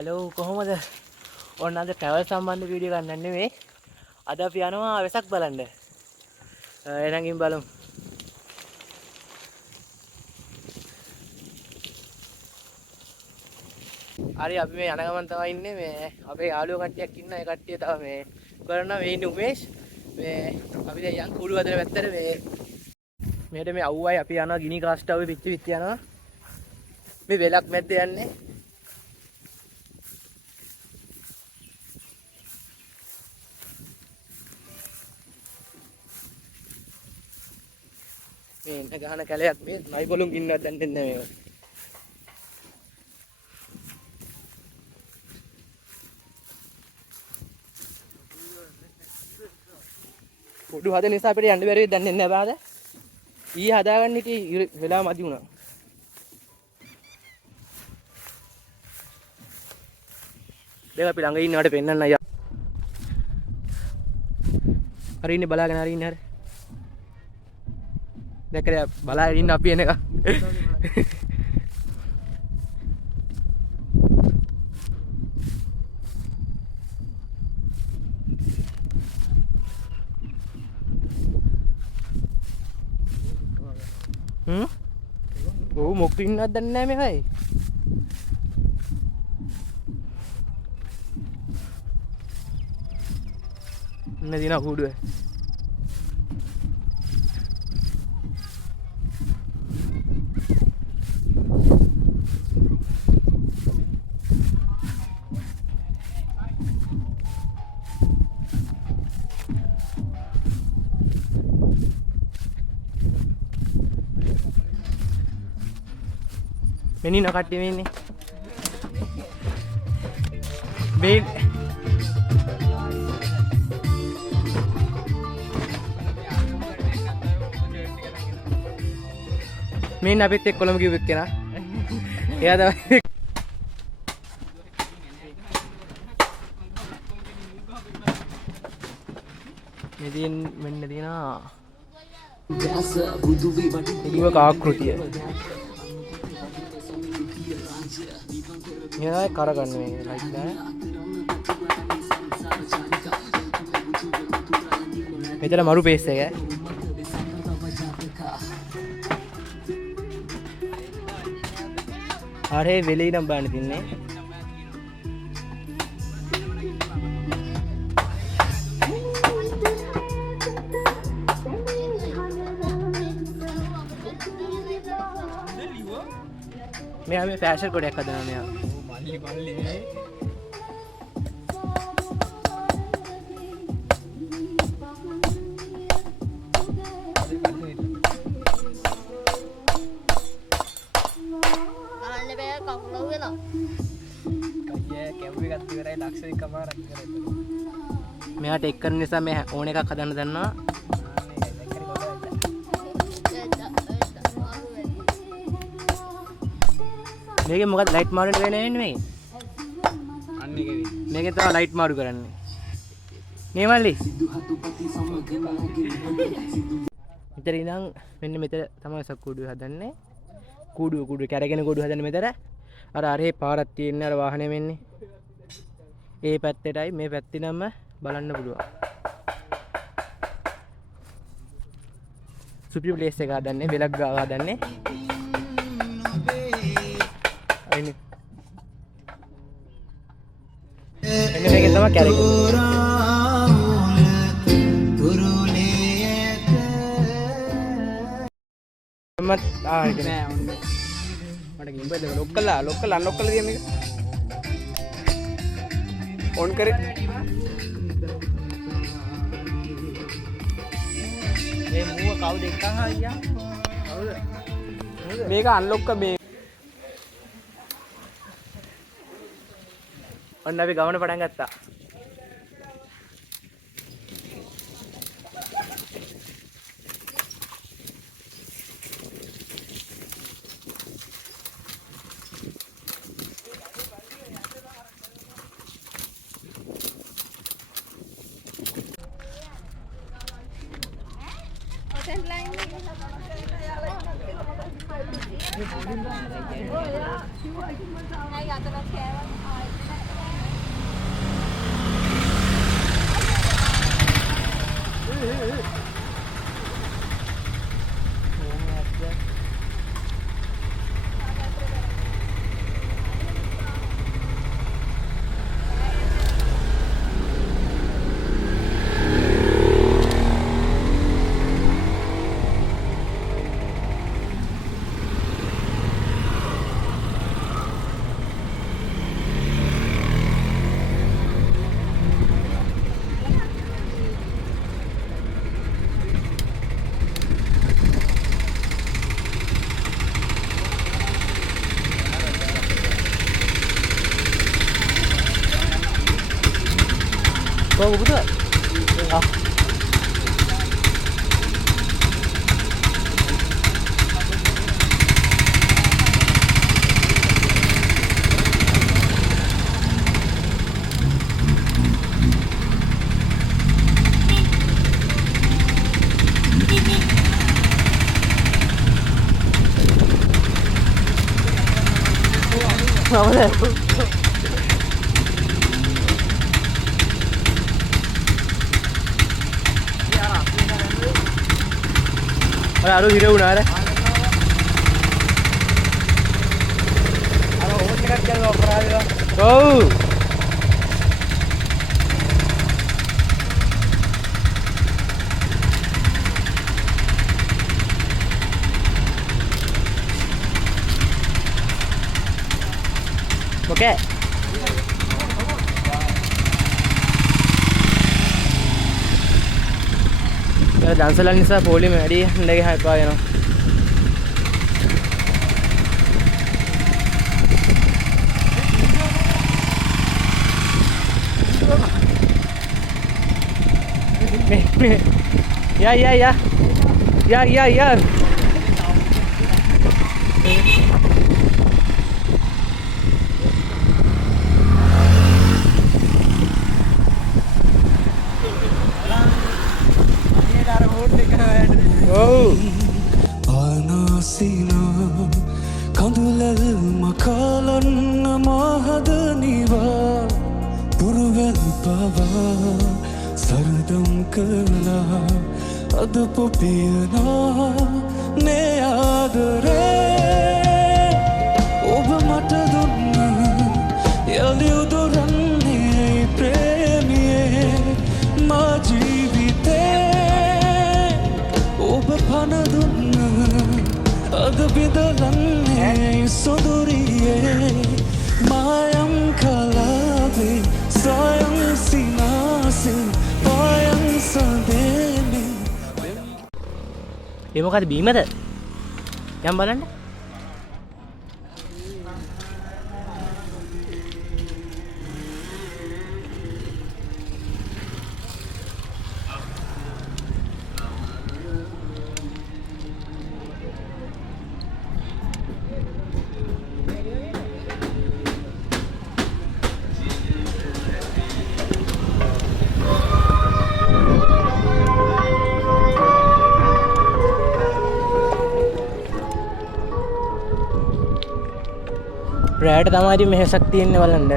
Hello කොහොමද? ඔන්න අද ට්‍රැවල් සම්බන්ධ වීඩියෝ ගන්න නෙමෙයි. අද අපි යනවා වෙසක් බලන්න. එනංගින් බලමු. හරි අපි මේ යන ගමන් තමයි ඉන්නේ මේ අපේ යාළුවෝ කට්ටියක් ඉන්න ඒ කට්ටිය තව මේ කරනවා මේ ඉන්නේ උමේෂ් මේ අපි දැන් යන් කුඩු හදන පැත්තට මේට මේ අවුවයි අපි යනවා ගිනි කාස්ටාවේ පිච්ච යනවා. මේ වෙලක් මැද්ද යන්නේ. මේ ගහන කැලයක් මේ නයි බොලුන් ඉන්නවත් දැන් දෙන්නේ මේක. කුඩු හදන නිසා අපිට යන්න බැරි දැන් දෙන්නේ නැහැ බාද. ඊ හදාගන්න හිටියේ වෙලාව මදි වුණා. දෙක අපි ළඟ ඉන්නවට පෙන්නන්න අයියා. හරි ඉන්නේ බලාගෙන හරි ඉන්නේ හරි. දැක්කද බලාගෙන ඉන්න අපි එන එක. ඔව් මොකද ඉන්නවද දන්නේ නැහැ මේ හයි. දින කුඩුවේ මෙනින කට්ටිය මේ ඉන්නේ බේල් මේන් අපිත් එක්ක කොළඹ ගිහුව එක්කෙනා. එයා තමයි මෙදින් මෙන්න දිනා ඉව ආකෘතිය. මෙයා කරගන්න මේ රයිට් නෑ. මෙතන මරු පේස් එක. අරේ වෙලෙයි නම් බලන්න තින්නේ. මෙයා මේ ෆැෂන් කොටයක් හදනවා මෙයා. මල්ලි මෙයාට එක් කරන නිසා මේ ඕන එකක් හදන්න දන්නවා. මේකෙන් මොකද ලයිට් මාරු වෙන්නේ නෙමෙයි. අන්න ඒක වෙන්නේ. මේකෙන් තමයි ලයිට් මාරු කරන්නේ. නේ මල්ලි. මෙතන ඉඳන් මෙන්න මෙතන තමයි සක්කුඩුව හදන්නේ. කුඩුව කැරගෙන කුඩුව හදන්නේ මෙතන. අර අරේ පාරක් තියෙන්නේ අර වාහනේ මෙන්නේ. ඒ පැත්තටයි මේ පැත්තේ නම් බලන්න පුළුවන්. සුපිරි ප්ලේස් එක හදන්නේ වෙලක් ගාව හදන්නේ. අයිනේ. එන්න මේකෙන් තමයි කැරෙන්නේ. මත් ඒක නෑ ඔන්න. මට ගිම්බල් එක ලොක් කළා අන්ලොක් කළා දිය මේක. ඔන් කරේ. මේ මූව කවුද එක්කන් ආයියා? කවුද? මේක අන්ලොක් මේ. ඔන්න අපි ගමන පටන් ගත්තා. Ngay gần tao kéo Kau betul? Ah. Apa dah? අර හිර වුණා අර. අර ඕන් එකක් ගන්නවා අපරාධය. ඔව්. Okay. Ya dansalan නිසා පොලිම වැඩි හඳගේ හයිපා වෙනවා. Ya. ආනාසිනා කඳුලල් මකලන්න මහදනිවා පුරුවැල් පවා සරදම් කලා අද පුපියනා මේ ආදරේ ඔබ මට දුන්න යලි උදුරන්නේ ප්‍රේමියේ මා ජීවිතේ ඔබ පන දුන්න අද බිදලන්නේ සොදුරියේ මායම් කලාවේ සයම් සිනාසේ පායම් සදේනේ. ඒ මොකද බීමද? යම් බලන්න. රැයට තමයි මෙහෙසක් තියෙන්නේ බලන්න.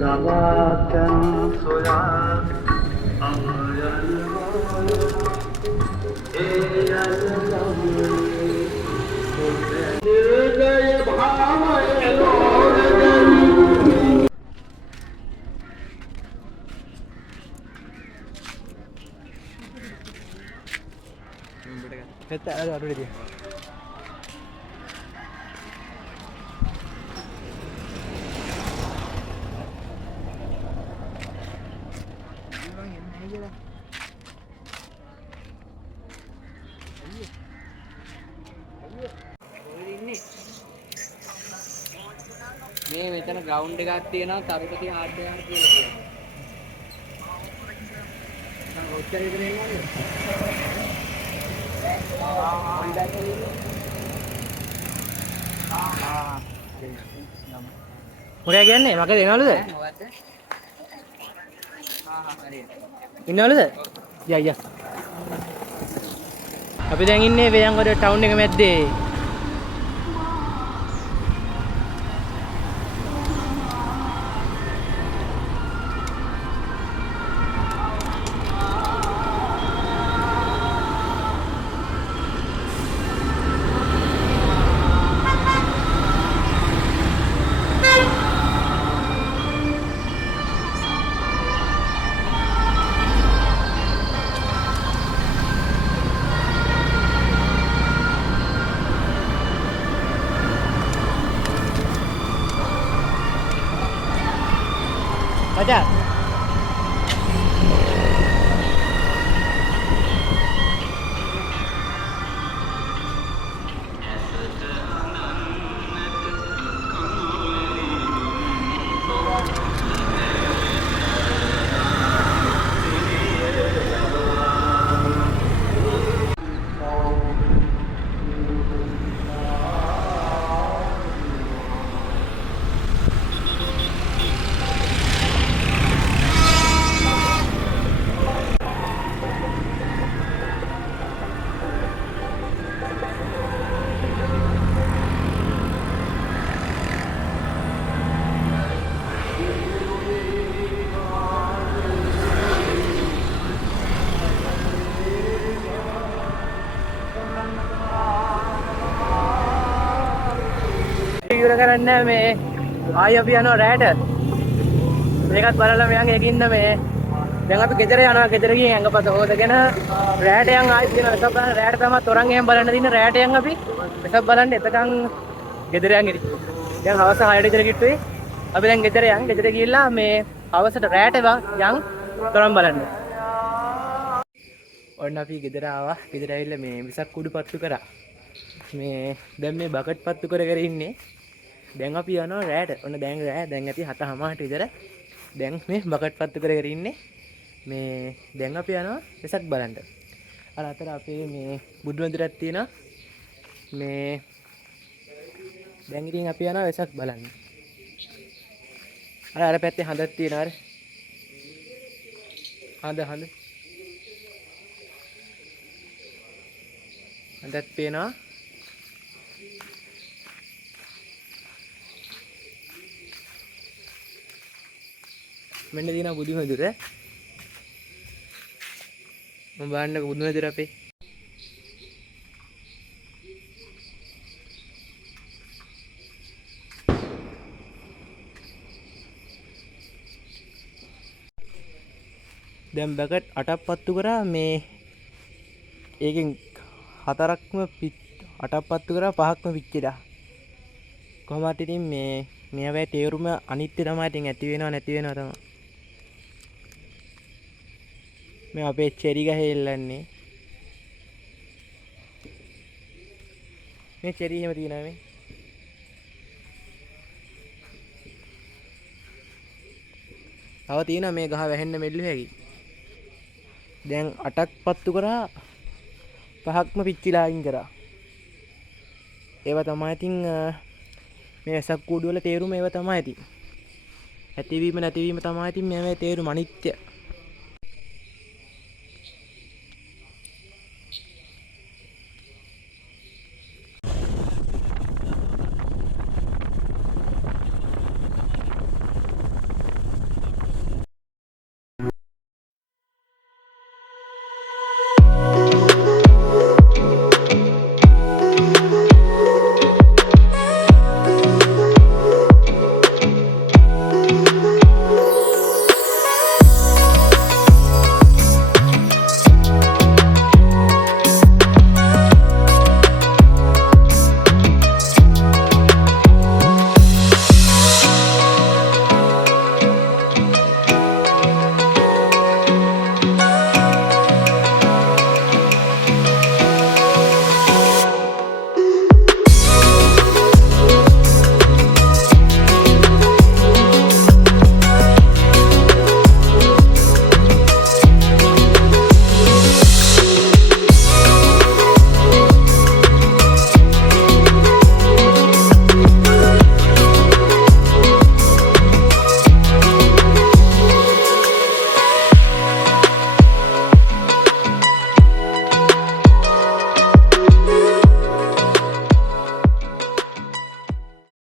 නවාතන් සොයා අමරයන් නිර්දය භාවය Kata ada dia. මේ මෙතන ග්‍රවුන්ඩ් එකක් තියෙනවා තරුපති හાર્ඩ් එකක් කියලා කියනවා. දැන් ඔච්චර ඉගෙන එන්නේ. මොකක්ද කියන්නේ? මකද එනවලුද? මොකද්ද? හරියට. ඉන්නවලුද? යා. අපි දැන් ඉන්නේ වේයන්ගොඩ ටවුන් එක මැද්දේ. Baca. කරන්නේ මේ ආයි අපි යනවා රැට. මේකත් බලලා මෙයන් ඒකින්ද මේ දැන් අපි ගෙදර යනවා. ගෙදර ගිහින් ඇඟපත හොදගෙන රැට යන් ආයි දින වෙසක් බලන්න. රැට තමයි තරංග එහෙම බලන්න දින රැට යන් අපි වෙසක් බලන්න. එතකන් ගෙදර යන් ඉරි. දැන් හවස 6ට විතර කිට්ටුයි. අපි දැන් ගෙදර යන්. ගෙදර ගිහිල්ලා මේ හවසට රැට යන් තරංග බලන්න. ඔන්න අපි ගෙදර ආවා. ගෙදර ඇවිල්ලා මේ විසක් කුඩු පත්තු කරා. මේ දැන් මේ බකට් පත්තු කර කර ඉන්නේ. දැන් අපි යනවා රැට. ඔන්න දැන් රෑ දැන් ඇති 7:00ට විතර. දැන් මේ බකට් පත්තු කර කර ඉන්නේ. මේ දැන් අපි යනවා වෙසක් බලන්න. අර අතර අපේ මේ බුදු මන්දිරයක් තියෙනවා. මේ දැන් ඉතින් අපි යනවා වෙසක් බලන්න. අර පැත්තේ හඳක් තියෙනවා. හඳ හඳක් පේනවා. මෙන්න තියෙනවා බුදු මන්දිර. මම බලන්නකො බුදු මන්දිර අපේ. දැන් බකට් 8ක් පත්තු කරා. මේ ඒකෙන් 4ක්ම 8ක් පත්තු කරා 5ක්ම පිච්චිලා. කොහොමද ඉතින් මේ හැබැයි තේරුම අනිත්‍ය තමයි. ඉතින් ඇති වෙනව නැති වෙනව තමයි. මේ අපේ චෙරි ගහේ එල්ලන්නේ. මේ චෙරි එහෙම තියෙනවා මේ. තව තියෙනවා මේ ගහ වැහෙන්න මෙල්ලු හැකි. දැන් 8ක් පත්තු කරා 5ක්ම පිච්චිලා අයින් කරා. ඒවා තමයි ඉතින් මේ වෙසක් කූඩු වල තේරුම ඒවා තමයි ඉතින්. ඇතිවීම නැතිවීම තමයි ඉතින් මේ තේරුම අනිත්‍ය.